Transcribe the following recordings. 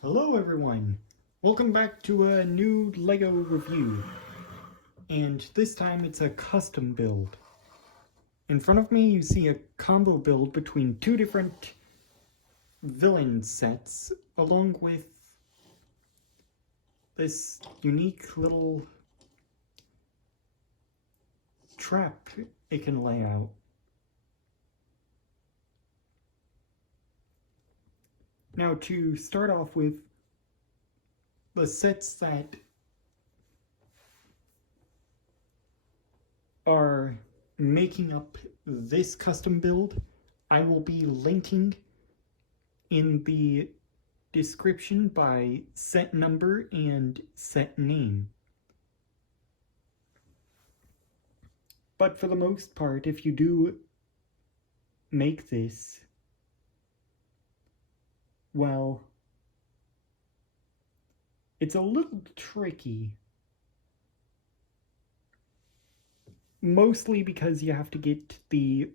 Hello everyone! Welcome back to a new LEGO review. And this time it's a custom build. In front of me you see a combo build between two different villain sets, along with this unique little trap it can lay out. Now to start off with, the sets that are making up this custom build, I will be linking in the description by set number and set name. But for the most part, if you do make this, well, it's a little tricky. Mostly because you have to get the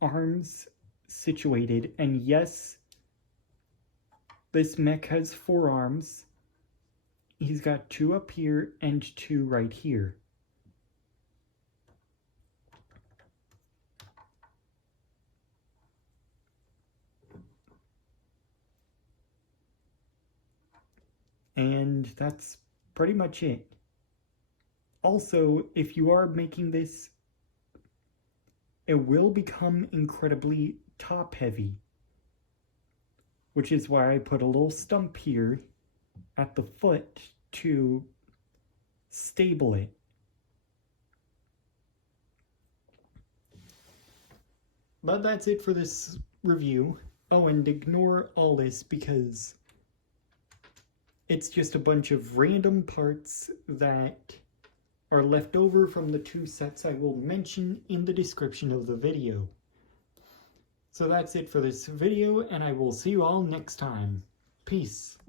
arms situated, and yes, this mech has 4 arms. He's got 2 up here and 2 right here. And that's pretty much it. Also, if you are making this, it will become incredibly top-heavy, which is why I put a little stump here at the foot to stable it. But that's it for this review. Oh, and ignore all this because it's just a bunch of random parts that are left over from the 2 sets I will mention in the description of the video. So that's it for this video, and I will see you all next time. Peace.